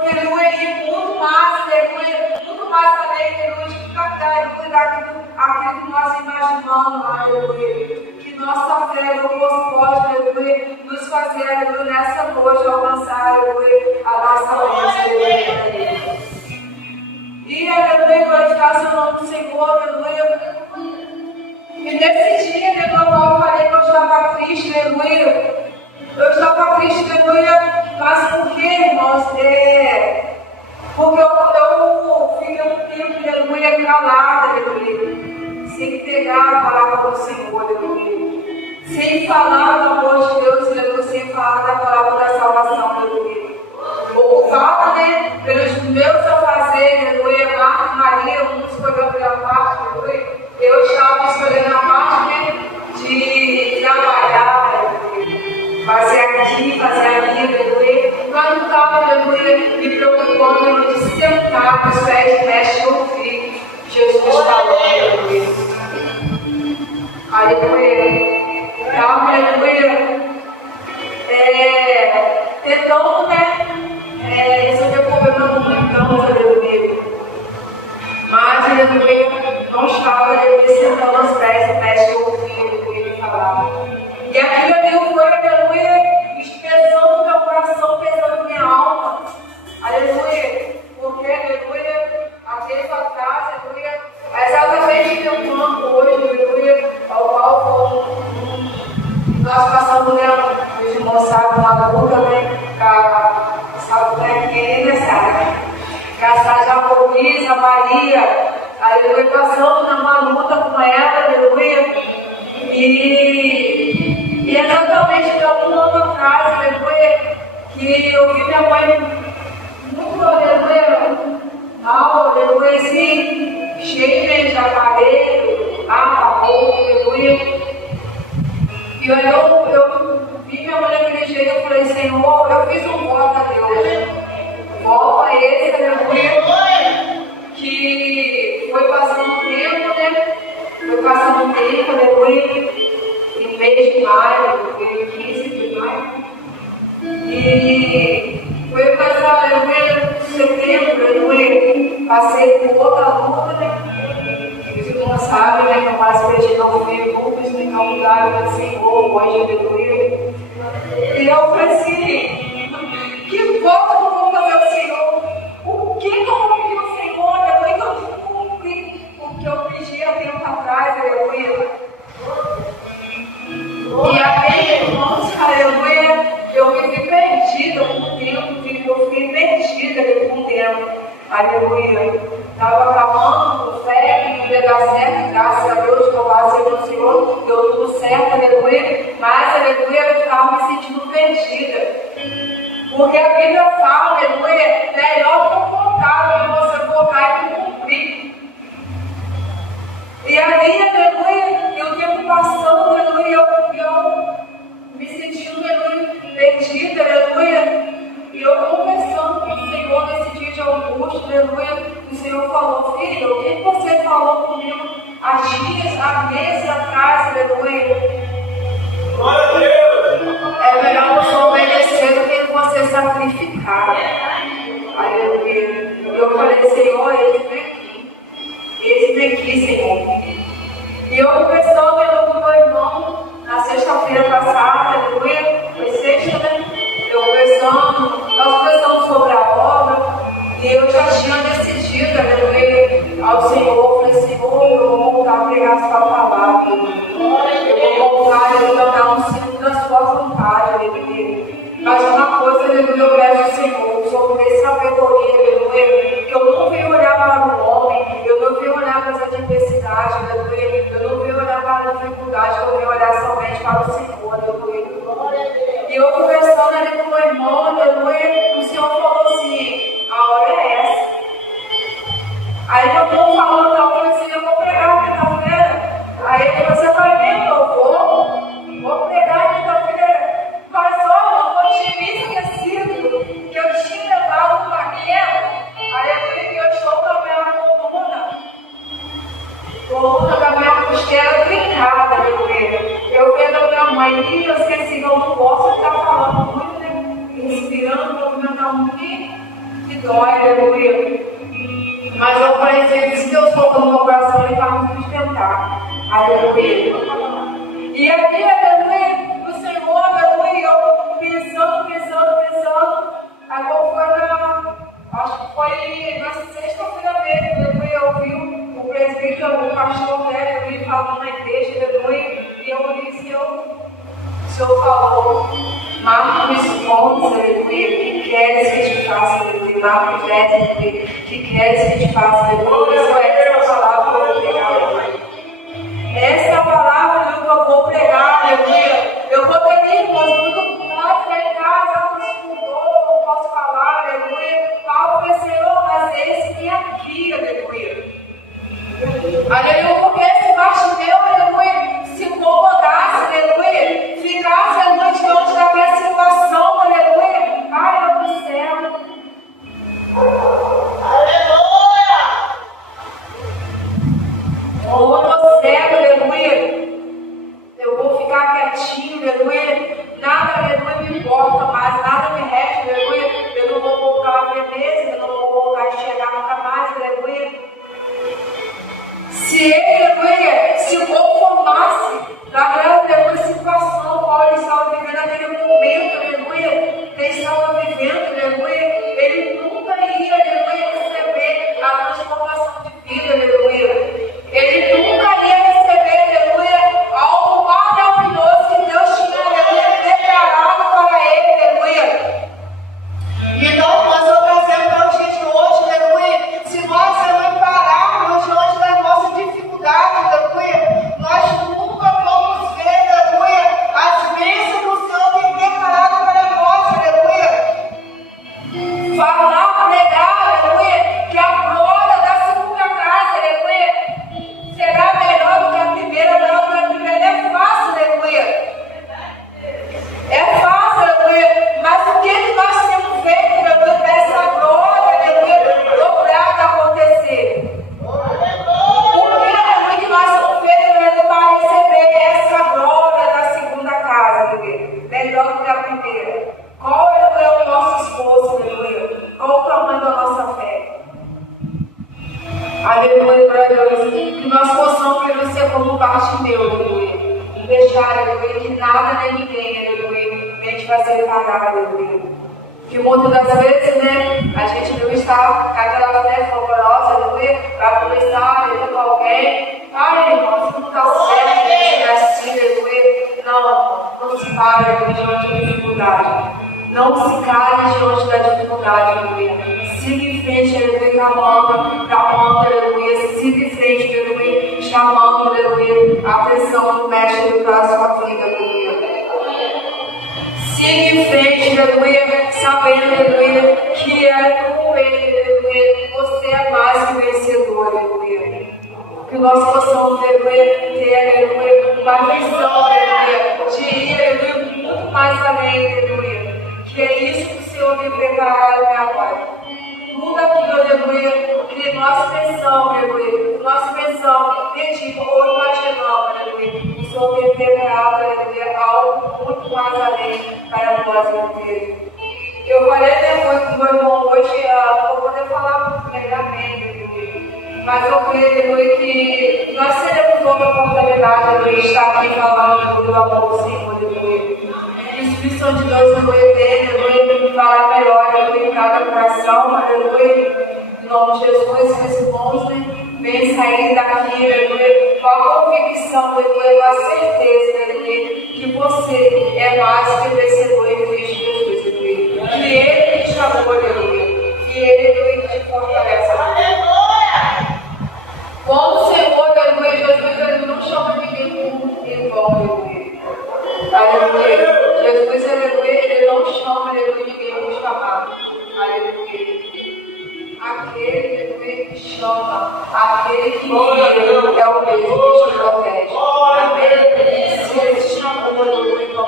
aleluia, e muito mais, aleluia, muito mais também, aleluia, de aquilo que nós imaginamos, aleluia, que nossa fé não pode, aleluia, nos fazer, aleluia, nessa noite alcançar, aleluia, a nossa bênção, aleluia. E, aleluia, glorificar seu nome do Senhor, aleluia. E nesse dia, aleluia, eu falei que eu estava triste, aleluia. Eu estava triste, aleluia, mas por que, irmãos? Porque eu fiquei um tempo, aleluia, calada, aleluia, sem pegar a palavra do Senhor, aleluia, sem falar do amor de Deus, aleluia, sem falar da palavra da salvação, aleluia. Ocupada, né, pelos meus afazeres, aleluia, Marta e Maria, um escolhendo a parte, aleluia, eu estava escolhendo a parte, né, de trabalhar, aleluia, fazer aqui, aleluia, mas não estava, aleluia, me preocupando de sentar nos pés de mestre e ouvir Jesus falando, aleluia. Aleluia. Então, aleluia. Tentando, né, resolver o problema muito, aleluia. Mas, aleluia, não estava, aleluia, sentando aos pés do mestre e ouvir, aleluia, ele falar. E aquilo ali foi, aleluia, pesando meu coração, pesando minha alma. Aleluia. Porque, aleluia, há tempo atrás, aleluia, exatamente meu campo hoje, aleluia, ao qual nós passamos, né, os irmãos sabem, uma luta, né, sabe, né, quem sabe, né, com a Jacobisa, Maria, aleluia, passando numa luta com ela, aleluia, e exatamente de algum ano atrás, aleluia, que eu vi minha mãe muito, aleluia, mal, aleluia, assim, cheia de aparelho, roupa, aleluia. E eu vi minha mãe daquele jeito, eu falei, Senhor, eu fiz um voto a Deus. Voto a esse, aleluia, que foi passando o tempo, né? Foi passando o tempo, aleluia, em mês de maio, em 15 de maio. E foi passar, aleluia, setembro, aleluia, passei por outra luta, né? Os irmãos sabem, né, que eu quase perdi meu filho, nunca explicar um lugar do Senhor, hoje, aleluia. E eu falei assim, que voto eu vou fazer ao Senhor? O que eu vou pedir ao Senhor, aleluia, que eu não cumpri o que eu pedi há tempo atrás, aleluia. E aí, irmãos, aleluia, eu me vi perdida com o tempo, eu fiquei perdida com o tempo, aleluia. Estava acabando com fé, que ia dar certo, graças a Deus, louvado seja o Senhor, deu tudo certo, aleluia, mas, aleluia, eu estava me sentindo perdida. Porque a Bíblia fala, aleluia, melhor não contar do que você focar e cumprir. E aí, aleluia, e o tempo passando, aleluia, eu me sentindo, aleluia, perdida, aleluia, e eu conversando com o Senhor nesse dia de angústia, aleluia, o Senhor falou, filho, o que você falou comigo há meses atrás, aleluia? Glória a Deus! É melhor você obedecer do que você sacrificar. Aleluia. E eu falei, Senhor, eis-me aqui, Senhor. E eu conversando com meu irmão na sexta-feira passada, aleluia, foi sexta, né? Nós conversamos sobre a obra, e eu já tinha decidido, aleluia, ao Senhor, falei, Senhor, eu vou voltar a pregar a sua palavra, eu vou voltar, aleluia, a dar um sino da sua vontade, aleluia. Mas uma coisa, aleluia, eu peço ao Senhor, sobre sabedoria, aleluia, que eu não venho olhar para o homem, eu não venho olhar para as adversidades, aleluia, eu não venho olhar para a dificuldade, eu venho olhar somente para o Senhor, aleluia. E eu conversando ali com o meu irmão, aleluia, o Senhor falou assim, a hora é essa. Aí meu irmão falou, eu falei assim, eu vou pregar quinta-feira. Aí ele falou, você vai ver, eu vou pregar quinta-feira. Mas olha, eu vou te me esquecido que eu tinha levado uma queda. Aleluia, que eu estou com a minha coluna da minha costela trincada, aleluia. Eu vendo a minha mãe e eu esqueci, eu não posso estar falando muito, né? Inspirando, movimentando muito. que dói, aleluia. Mas eu falei, se Deus colocou no meu coração, Ele vai me sustentar, aleluia. E aí, aleluia, o Senhor, aleluia, eu pensando, agora acho que foi na sexta-feira mesmo, aleluia, eu ouvi o presbítero, o pastor, né, ele falando na igreja, aleluia, e eu ouvi o Senhor falou, Marcos 11, aleluia, que queres que te faça, aleluia, Marcos 10, aleluia, que queres que te faça, aleluia, só essa palavra que eu vou pregar, aleluia. Essa palavra que eu vou pregar, aleluia, eu vou ter irmãos muito lá em casa, não estudou, não posso falar, aleluia, Paulo foi Senhor, mas esse aqui, aleluia. Aleluia, porque esse Bartimeu, aleluia, se incomodasse, aleluia, ficasse, aleluia, diante daquela situação, aleluia, ai, meu do céu. Aleluia! Oh, eu tô cego, aleluia. Eu vou ficar quietinho, aleluia. Nada, aleluia, me importa mais, nada me resta, aleluia. Eu não vou voltar a ver mesmo, eu não vou voltar a enxergar nunca mais, aleluia. Se ele, aleluia, se conformasse daquela situação qual ele estava vivendo naquele momento, aleluia, que ele estava vivendo, aleluia, ele nunca ia, aleluia, receber a transformação de vida, aleluia. Ele nunca ia receber, aleluia, algo maravilhoso que Deus tinha, aleluia, preparado para ele, aleluia. Então, nós vamos trazer para o dia de hoje, aleluia, se nós, aleluia, pararmos diante da nossa dificuldade, aleluia, nós nunca vamos ver, aleluia, as bênçãos que o Senhor tem preparado para nós, aleluia. Falar, pregar, aleluia, que a glória da segunda casa, aleluia, será melhor do que a primeira, melhor do que a primeira, é fácil, aleluia. É fácil, aleluia, mas o que nós temos feito, aleluia, para essa glória, aleluia, dobrada acontecer? O que nós temos feito, aleluia, para receber essa glória da segunda casa, aleluia, melhor do que a primeira? Qual, aleluia, é o nosso esforço, aleluia? Qual o tamanho da nossa fé? Aleluia, glória a Deus, que nós possamos, aleluia, ser como Bartimeu, aleluia, e deixar, aleluia, que nada nem ninguém, aleluia, vem te fazer pagar, aleluia. Que muitas das vezes, né, a gente não está com aquela fé favorosa, aleluia, para começar, aleluia, com alguém. Ai, irmão, isso não está certo, a gente é assim, aleluia. Não se pare, aleluia, diante da dificuldade. Não se cale diante da dificuldade, aleluia. Siga em frente, aleluia, clamando, aleluia. Siga em frente, aleluia, chamando, aleluia, a atenção do mestre do braço à frente, aleluia. Siga em frente, aleluia, sabendo, aleluia, que é com ele, aleluia, você é mais que vencedor, aleluia. Que nós possamos, aleluia, ter, aleluia, uma visão, aleluia, de ir, aleluia, muito mais além, aleluia. Que é isso que o Senhor tem preparado agora. Tudo aquilo, aleluia, que nós pensamos, aleluia, nós pensamos, medimos ou imaginamos, aleluia, o Senhor tem preparado, aleluia, algo muito mais além para nós, aleluia. Eu falei depois com o meu irmão hoje, não vou poder falar primeiramente, aleluia, mas eu creio, aleluia, que nós teremos outra oportunidade, aleluia, de estar aqui falando, aleluia, do amor do Senhor, aleluia. Que o Espírito de Deus, aleluia, dele, aleluia, falar melhor, aleluia, em cada coração, aleluia. Em nome de Jesus, que esse monstro venha sair daqui, aleluia, com a convicção, aleluia, com a certeza, aleluia, que você é mais que vencedor em Cristo Jesus, aleluia. Que Ele te chamou, aleluia. Que Ele, aleluia, te fortalece, aleluia. Como o Senhor, aleluia, Jesus, ele não chama ninguém como irmão, aleluia. Aleluia. Jesus, aleluia, ele não chama, aleluia, ninguém como chamado. Aleluia. Aquele, aleluia, que chama, aquele que guia, é o mesmo que te protege. Amém. Se ele te chamou, aleluia, então